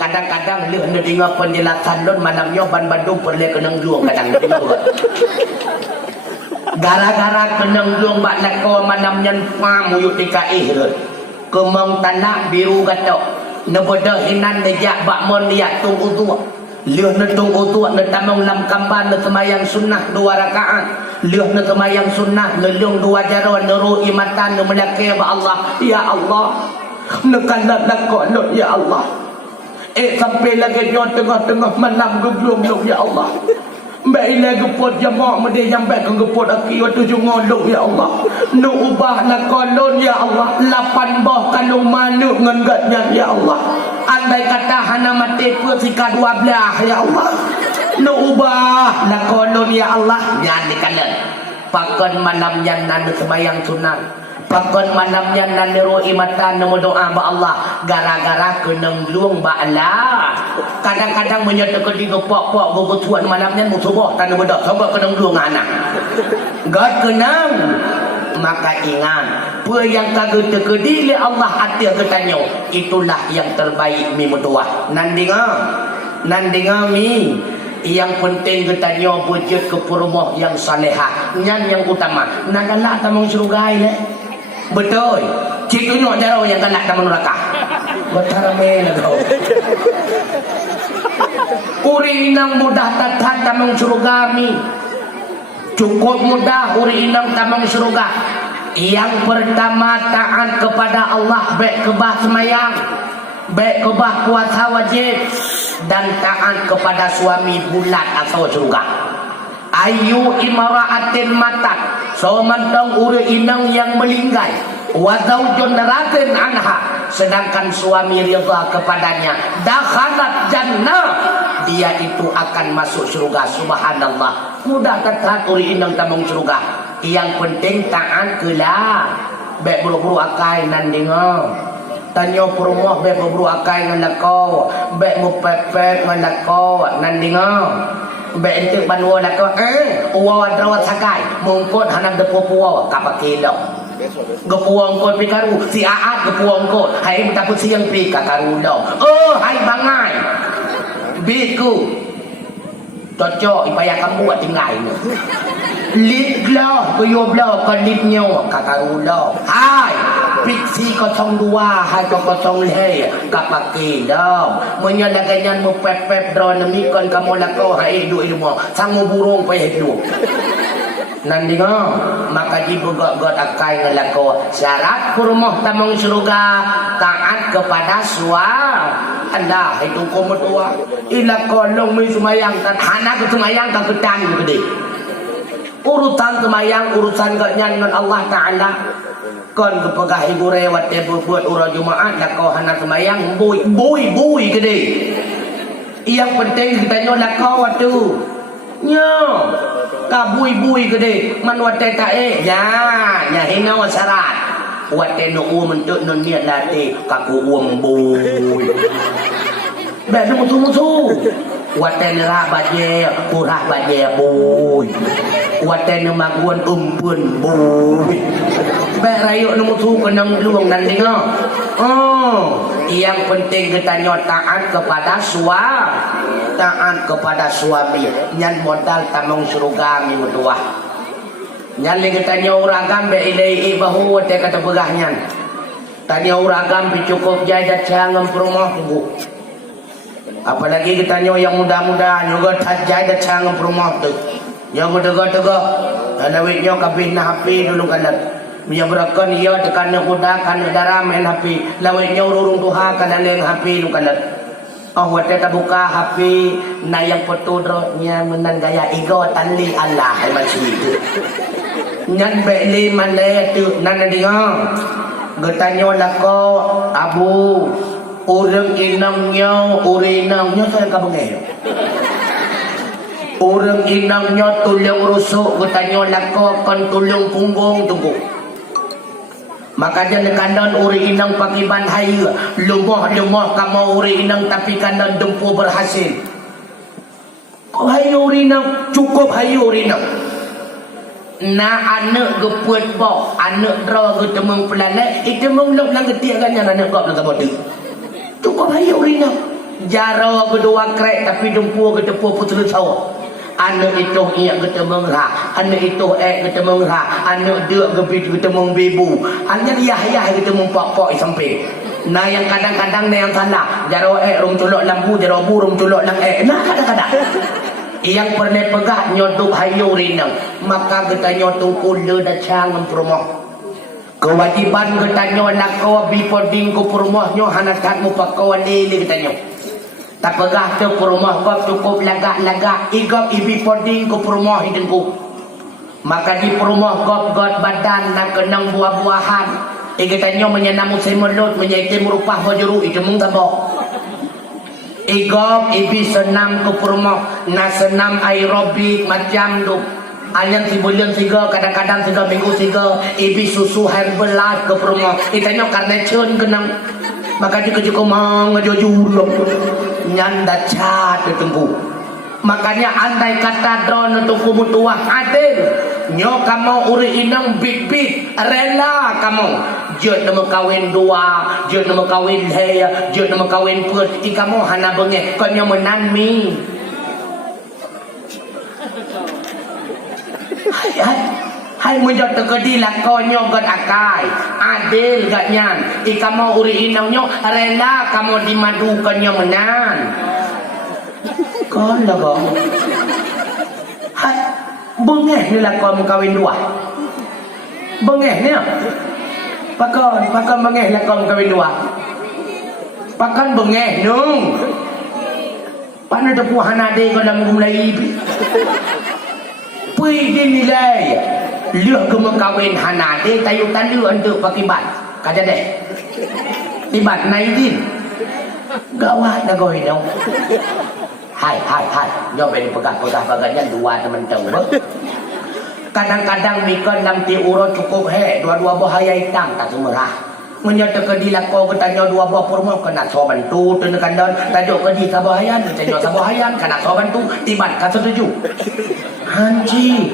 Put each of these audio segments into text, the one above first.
Kadang-kadang leh nak dengar penjelasan lon malamnya ban Bandung perle kenang luang kadang dengar. Gara-gara kenang luang bak lako malamnya pam uyuk TKI lon. Kemang tanah biru gatok. Nebeda hinan nejak bak mon liat tung utua. Leh na tung utua na tamang lam kamban na semayang sunnah 2 rakaat. Leh na semayang sunnah na lung 2 jaran na ru'i matan na melaki ba Allah. Ya Allah. Nekalat lako lon ya Allah. Sampai lagi nyo tengah-tengah malam geblum lu ya Allah. Mbak ila gepot jamaah mede nyampe ke gepot aki waktu jungolok ya Allah. Nu ubah nak kolon ya Allah. 8 bah kalau malu ngengatnya ya Allah. Andai kata hana mati pun sika 12 ya Allah. Nu ubah nak kolon ya Allah. Jangan dikanan. Pakon malam yang nanti sembayang sunat. Pakon malam yang nanti ro'i mata nama doa ba Allah. Gara-gara kenang luang ba Allah. Kadang-kadang menyatakan di gepok-pok gugutuan malamnya musuh tanah bedak. Sebab kenang luang anak. God kenang. Maka ingat. Apa yang kagak terkedi oleh Allah hati ketanya. Itulah yang terbaik mi berdoa. Nandinga mi. Yang penting ketanya wujud ke rumah yang salehah. Yang utama. Nagalah tamang syurga ini. Betul. Cik tunjuk cara yang galak dalam neraka. Bertaramai lah kau. Uri inang mudah tathat tamang syurga mi. Cukup mudah uri inang tamang syurga. Yang pertama taat kepada Allah. Baik kebah semayang. Baik kebah puasa wajib. Dan taat kepada suami bulat atau syurga. Ayu imara'atin matat. So mantang uri inang yang melinggai. Wa zaujun radin anha. Sedangkan suami ridha kepadanya. Dakhalat jannah. Dia itu akan masuk syurga. Subhanallah. Mudah taat uri inang tamang syurga. Yang penting taat kelah. Baik buru-buru akai nan dengar. Tanya perumah baik buru-buru akai ngan lakau. Baik mupepet ngan lakau nan dengar. Baik entik banwa lakau uwa drawat sakai mungkot hanam depo-puwa kapakilo gepuang kot pikaru si aat gepuang kot hai takut siang pi kakaru dong hai bangai biku cocok ipaya kamu buat tinggal ni lit glow kuyo blow konitnyo kakaru dong hai Piksi 02 hai 03 kapaki dong menyalaganyan mo pep drone mikon kamu lako hai du ilmu sangu burung pa hidu nandi ngo maka dibugot-got akai ngelako syarat kurmoh tamang syurga taat kepada suami Allah itu komotua ila kolong mi sumayang tan hana ke sumayang tak ketan gede urusan semayang urusan gaknya dengan Allah Ta'ala kon kepegah ibu rewat buat urah Jumaat lah kau hana semayang bui gede yang penting kita nyolak kau waktu nyo ka bui gede man wate tae ya hina wasyarat wate no mentuk no niat lati kaku bui bedu musuh wate nerah baje kurah baje bui wate nemaguan umpun bui baik rayuk nombor tu kenang luang dan dengar. Yang penting kita taat kepada taat kepada suami. Nyan modal tamang surga mi berdua. Nyan lagi tanya uragam be ilai bahu te kata begahnya. Tanya uragam cukup jaya jangan perumah tunggu. Apalagi kita tanya yang muda-muda juga jaya jangan perumah tu. Yang tegak-tegak ada witnya kabin HP dulu kan. Dia berakan ia tekan kuda kan darah main HP lawainya urung tuha kan leng HP lu kan wate ta buka HP na yang foto drotnya menan gaya ego tanli Allah hai masih itu nyan beli male tu nan dinga getanyo lako abu urang inangnya urinangnya saya ka bengel Orang inangnya tulung rusuk, katanya lako kon tulung punggung tunggu. Maka jangan kanan uri inang pakai banhai, lumah kamu uri inang tapi kanan dempu berhasil. Kau hai uri inang cukup hai uri inang. Na anak geput bok, anak draw ke temung pelalai, itu menglok lang ketiak ganyan anak kau nak bodoh. Cukup hai uri inang. Jara kedua krek tapi dempu ke tepu putera sawah. Anak itu ia kata mengrah, anak itu kata mengrah, anak dia gebit kata membebu, anak yah kata mempak-pak sampai. Nah yang kadang-kadang yang salah, jaro rum colok lampu, jaro rum colok lang nah kadang-kadang. Yang pernah pegah nyodup hayu rinang, maka kata nyotung kula dah cangan perumah. Kewajiban kata nyolak kau bipoding ku perumah nyo hanakat mu pakawan lele kata nyo. Tak pegah tu perumah kau cukup lagak-lagak igop ibi poding ku perumah hidungku. Maka di perumah kau got badan nak kenang buah-buahan. Katanya menyenam musim mulut menyaitim rupah bajuru itu mung tabok. Igop ibi senam ku perumah na senam aerobik macam tu. Ayam si bulan tiga kadang-kadang 3 minggu 3 ibi susu herbelat ke perumah. Katanya karena cun kenang. Maka dia kerja kemang ngejujur nyanda cat ditunggu. Makanya andai kata drone tunggu mutuah adil nyo kamu uri inang bit-bit rela kamu jod nama kawin dua jod nama kawin hea jod nama kawin put kamu hana bengeh kau nyo menan mi hai menjot tegedi lah kau nyo gad akai adil gak nyan kamu uri inang nyo rela kamu dimadu kau nyo menan con là kau hai bengeh ni lah kau kawin dua bengeh ni pakan bengeh lah kau kawin dua pakan bengeh nung pana tepu hanade kau dalam mulai pui din nilai lừa ke mengkawin hanade tayu tanda untuk pakai bat kaja deh di bat nai din gawat dah kau ini hai nyo ben pegang-pegang dua teman tahu kadang-kadang mikon dalam ti uro cukup dua-dua bahaya hitam tak semerah menyata ke dilako ketanya dua buah perumah kena so bantu tenakan dan tajuk ke di sabahayan tanya sabahayan kena so bantu tiban ka setuju hanji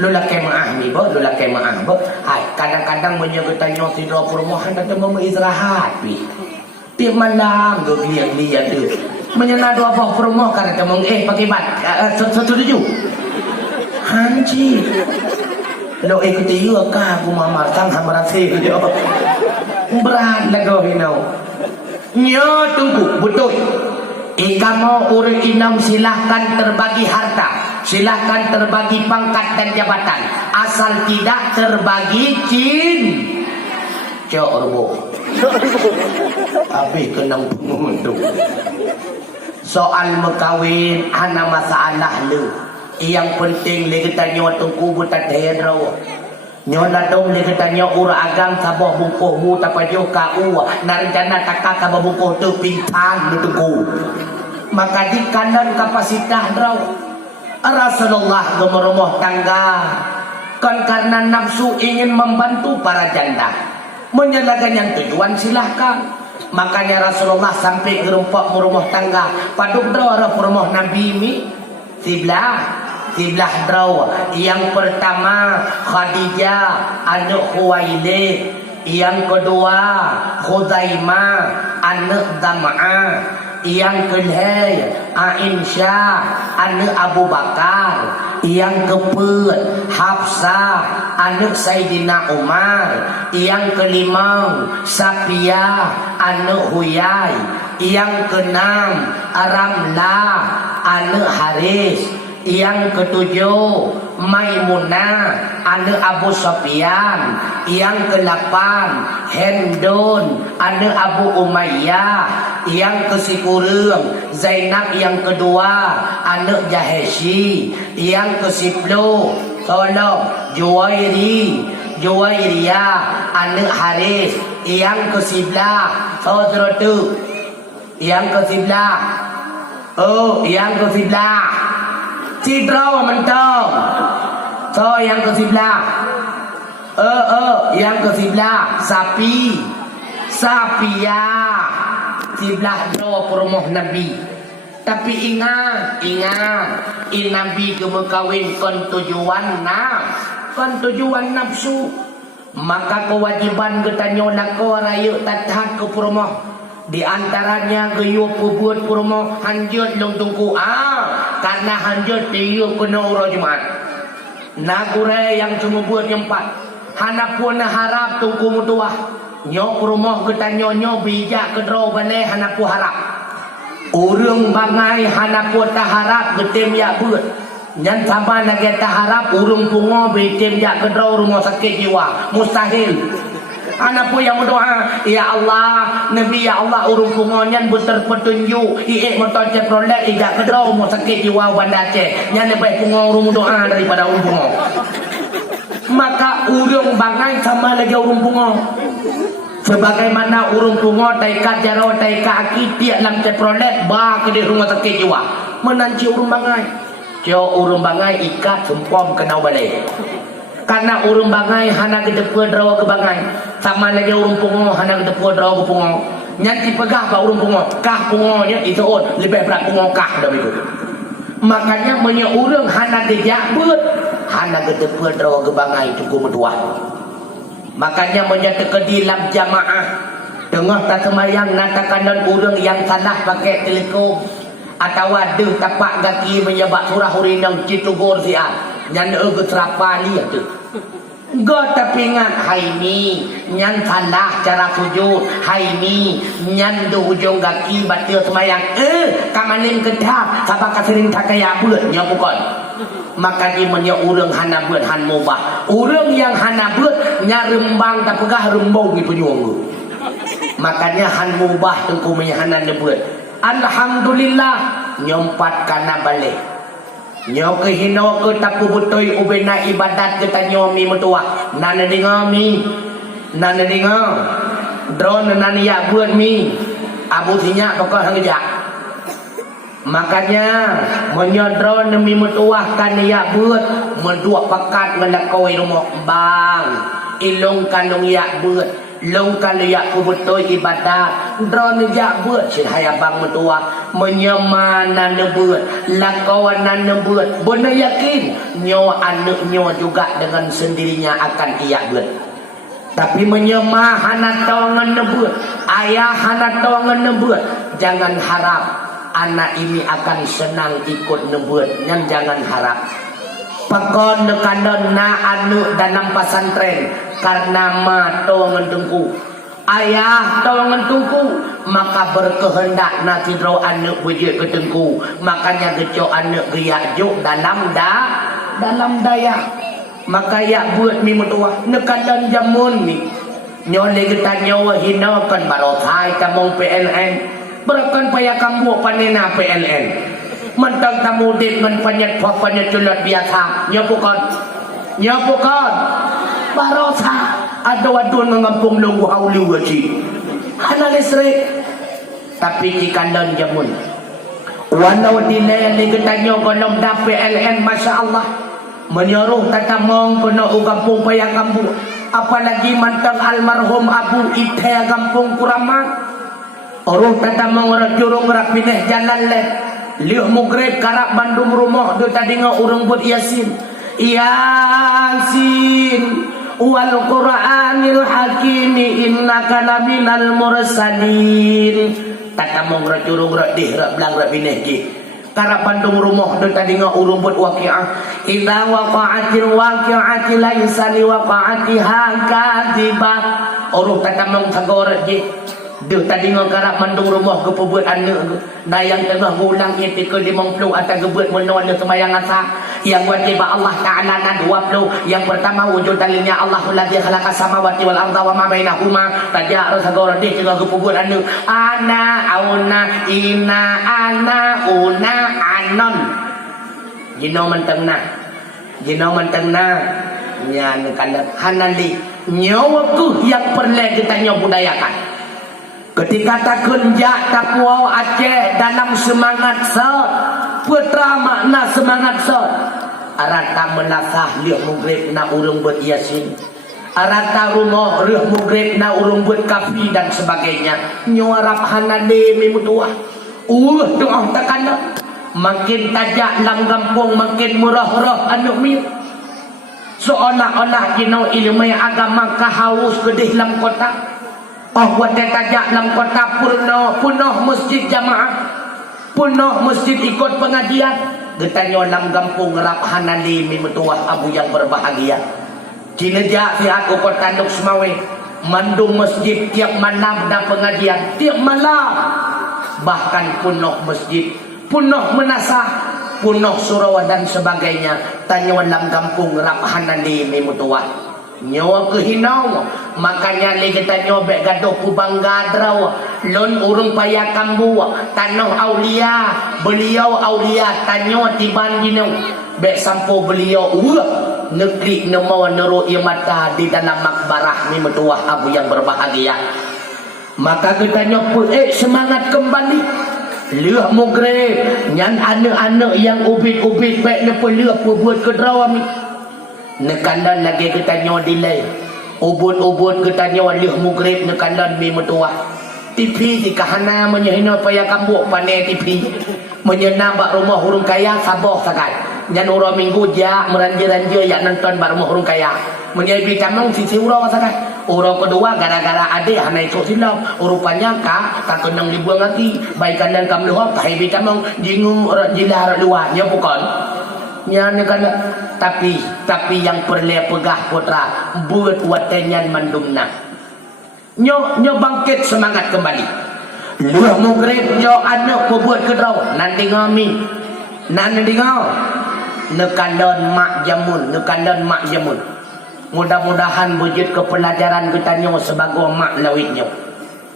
lu laki maaf ni bo lu laki maaf bo hai kadang-kadang menyata tanya si dua perumahan kata mau istirahat pi tiap malam tu lihat tu menyana dua buah perumah kata mau pakai bat setuju hanji lo ikuti juga kah aku mamar sang hamarasi dia berat lah kau hinau nyo tunggu betul kamu urut inam silahkan terbagi harta silahkan terbagi pangkat dan jabatan asal tidak terbagi cin cok rubuh habis kenang penguntung soal mekawin hana masalah lu yang penting le kita nyo tungku buta dero nyo ladong le kita nyo ura agam sabah bungkuh mu tapajo ka u narjana takak ka bungkuh tu pingpan tungku maka di kanan kapasitas draw Rasulullah gemerumah tangga kan karena nafsu ingin membantu para janda menyalakan yang tujuan silahkan makanya Rasulullah sampai ke rumah tangga paduk draw rumah Nabi mi Tiblah draw yang pertama Khadijah anak Khuwailid yang kedua Khuzaimah anak Zam'ah yang kedua Aisyah anak Abu Bakar yang keempat Hafsah anak Sayyidina Umar yang kelima Safiyah anak Huyai yang keenam Ramlah anak Haris yang ketujuh Maimunah anak Abu Sufyan yang kedelapan Hendun anak Abu Umayyah yang ke-10 Zainab yang kedua anak Jaheshi yang ke-10 tolong Juwairiyah anak Haris yang ke-11 Saudara tu yang ke-11 Yang ke-11 Cidra mentong. So yang ke-11 yang ke-11 sapi. Sapia 11 dro perumoh Nabi. Tapi ingat Nabi ke berkahwin kon tujuan nafsu. Maka kewajiban ketanya lako raya tatah ke perumoh. Di antaranya gayuh pubuat perumoh hanjut long tungku. Karena hanjut dia kena urah Jumaat. Nagure yang cuma buat nyempat. Hanapun harap tungku mutuah. Nyok perumoh ketanya nyok bijak kedro balai hanapu harap. Urang bangai hanapu tak harap getem yak buat. Nyan sama lagi tak harap urang pungo betem yak kedro rumah sakit jiwa. Mustahil. Anak pun yang berdoa, ya Allah, Nabi ya Allah urung pungonyan betul petunjuk. Iik mentocet prolek ijak kedrau mau sakit jiwa Banda Aceh. Yang lebih pungo urung doa daripada urung pungo. Maka urung bangai sama lagi urung pungo. Sebagaimana urung pungo taika jarau taika aki tiak lam cet prolek ba ke di rumah sakit jiwa. Menanci urung bangai. Jo urung bangai ikat sempom kenau balik. Karena urung bangai hana kedepua drawa ke bangai. Sama lagi urung pungo hana kedepua drawa ke pungo. Nyanti pegah ba urung pungo. Kah pungonya itu lebih berat pungo kah dah itu. Makanya punya urung hana kejak bet. Hana kedepua drawa ke bangai cukup berdua. Makanya menyata kedilam jamaah. Tengah tak semayang natakan dan urung yang salah pakai telekom. Atau ada tapak kaki menyebab surah hurinang citugur siap. Yang ke serapa ni tu. Go tapi ingat hai ni nyan salah cara sujud. Hai ni nyan do hujung kaki batil semayang. Kamanin kedap sabak kasering tak kaya buat nya bukan. Maka dia menya urang hana buat han mubah. Urang yang hana buat nya rembang tak pegah rembau ni penyuang. Makanya han mubah tengku menya hana buat. Alhamdulillah nyompat kana balik. Nyo ke hino ke tapu butoi ubena ibadat ke tanyo mi mutua. Nana dengar mi. Nana dengar. Drone nana ya buat mi. Abu sinyak pokok hang jak. Makanya menyodron mi mutua kan ya buat menduak pakat ngelakoi rumah bang. Ilung kanung ya buat. Long kalau ya kubutoi ibadat drone ya buat cahaya bang metua menyemana nebuat lakawanan nebuat benar yakin nyawa anaknya juga dengan sendirinya akan ia buat. Tapi menyemah hana tawangan nebuat ayah hana tawangan nebuat jangan harap anak ini akan senang ikut nebuat dan jangan harap pakon nekandon na anu dalam pesantren karena ma tawangan tungku ayah tawangan tungku maka berkehendak nak tidro anak wujud ke tungku makanya geco anak geyak juk dalam daya maka ya buat mi mutua nekandon jamun ni nyole kita nyawa hinakan barosai kamong PLN berakan paya kambu panena PLN mentang tamu dit ngan panyat phok panyat culat biasa nyapukan barosa ada wadun ngampung lunggu haulu gaji hana listrik tapi ikan dan jamun walau dinai legetanyo konom da PLN Masya Allah menyuruh tatamong kono kampung payang kampung apalagi mantang almarhum Abu Ithe kampung Kuramat orang tatamong rajurung rapineh jalan leh liuh mugrib karap bandung rumah do tadi nga urang buat Yasin wal Qur'anil Hakim innaka laminal mursalin tatamong rajurung rak dih rak belang rak bineh ki karap bandung rumah do tadi nga urang buat waqi'ah idza waqa'atil waqi'ati laisa li waqa'atiha kadibah urang tatamong sagor ji Duh tadi ngakarap mandung rumah ke pebuat anak na yang tengah ngulang etika 50 atas gebut menuan semayang asa yang wajib Allah Ta'ala na 20 yang pertama wujud dalilnya Allahul ladzi khalaqas samawati wal arda wa ma bainahuma taja rasagora di tengah ke pebuat anak ana auna ina ana una anon jino mentengna nyan kandat hanali nyawa tu yang perlu kita budayakan Ketika takunjak tapuau Aceh dalam semangat sot, putra makna semangat sot. Arata menasah liuk mugrib na urung buat yasin. Arata rumah liuk mugrib na urung buat kafi dan sebagainya. Nyuarap hanade memutuah. Doa takana. Makin tajak lang gampung, makin murah-murah anu mir. Seolah-olah kino ilmu agama kahaus kedih lam kota. Buat tajak lam kota punoh masjid jamaah, punoh masjid ikut pengajian. Getanyo lam gampung rap hanali memutuah abu yang berbahagia. Cinejak si aku kota Nuk Semawe, mandung masjid tiap malam dan pengajian tiap malam. Bahkan punoh masjid, punoh menasah, punoh surau dan sebagainya. Tanyo lam gampung rap hanali memutuah. Nyawa kehinau, makanya lagi kita nyobek gaduh kubang gadraw, lon urung payah kambu, tanah aulia, beliau aulia, tanyo tiban ginau, bek sampo beliau, negeri nemo neru mata di dalam makbarah ni metuah abu yang berbahagia. Maka kita nyoput, semangat kembali. Lihat mugrib, nyan anak-anak yang ubit-ubit bek lepas lihat buat kedrawami. Nekanan lagi kita nyawa delay. Ubud-ubud kita nyawa lih mugrib nekanan mi metuah. TV di kahana menyehina payah kambuk panai TV. Menyenam bak rumah hurung kaya saboh sakai. Nyan urang minggu jak meranja-ranja yang nonton bak rumah hurung kaya. Menyebi camang sisi urang sakai. Urang kedua gara-gara adik hanai sok silau. Rupanya kak tak kenang dibuang lagi. Baikan dan kamluh kai bi camang jingu jilah luar nya bukan. Nyane kana tapi yang perle pegah putra buat watenyan mandumna nyo bangkit semangat kembali. Luah mugrib nyo anak buat kedraw nanti ngami nanti ngau nekandon mak jamun. Mudah-mudahan wujud kepelajaran kita nyo sebagai mak lawit nyo.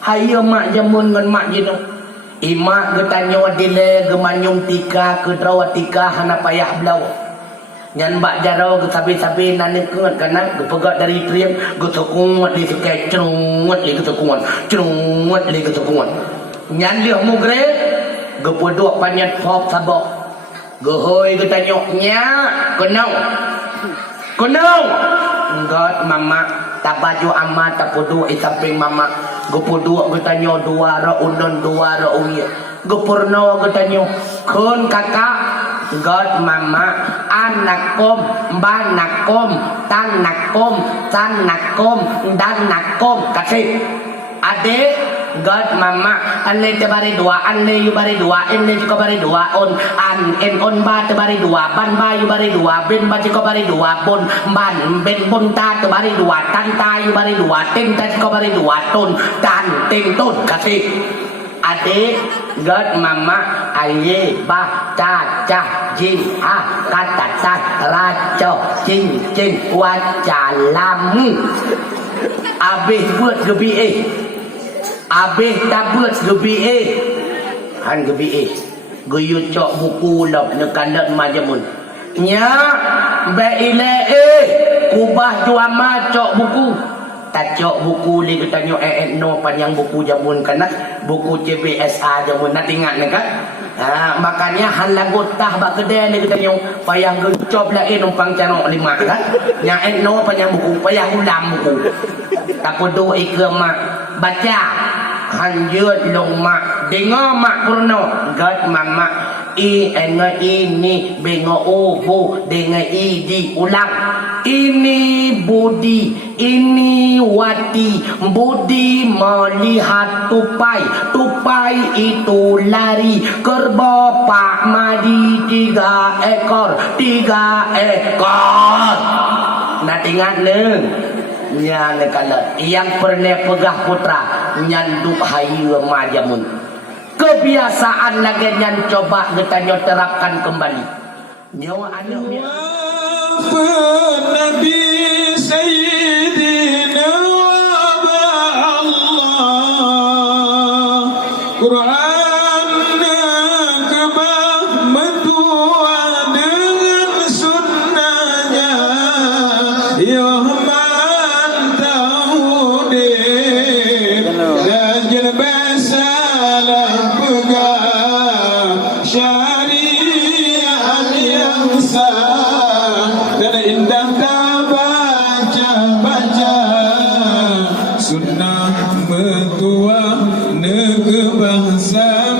Hayo mak jamun ngan mak jino. Imak getanyo dile gemanyung tika kedraw tika hana payah belau. Nyan bak jarau ke sabi-sabi nane kuat kana gepegat dari triam getekungat di sekai cerungat li getekungat. Nyan liah mugrib gepodok panyat pop sabok. Gehoi getanyo nya kenau. Enggak mama tabaju amat tapodo samping mama. Gepodok getanyo dua ra unon dua ra uye. Gepurno getanyo kon kakak God mama anakom banakom tanakom tanakom danakom kasih adik God mama anle tebari dua anle yu bari dua enle juga bari dua on ba tebari dua ban ba yu bari dua ben ba juga bari dua bon ban ben bon ta tebari dua tan ta yu bari dua ten ta juga bari dua ton tan ten ton kasih adik God mama aye ba cha cha jin a kata ta rajo jin waca lamu abih buat gebi abih tabut gebi han gebi guyu cok buku lop nekalat majamun nya be ile kubah juama cok buku tacok buku li kita nyo no panjang buku jamun kana buku CBSA jamun nanti ingat ni kan makanya hal lagu tah bak kedai ni kita nyo payah gecop lain numpang canok lima kan yang no panjang buku payah ulam buku tak podo mak baca hanjut long mak dengar mak purno god mama ini bengo obo dengan di ulang ini budi ini wati budi melihat tupai itu lari kerbau Pak Madi 3 ekor nah tinggal neng nya nekala yang pernah pegah putra nyanduk hayu majamun kebiasaan lagi nyan coba kita terapkan kembali nyawa anaknya Nabi Sayyidina Allah Quran kebah mentua dengan sunnahnya Yohman tahu deh dan dan indah tak baca sunnah mertua negeri bangsa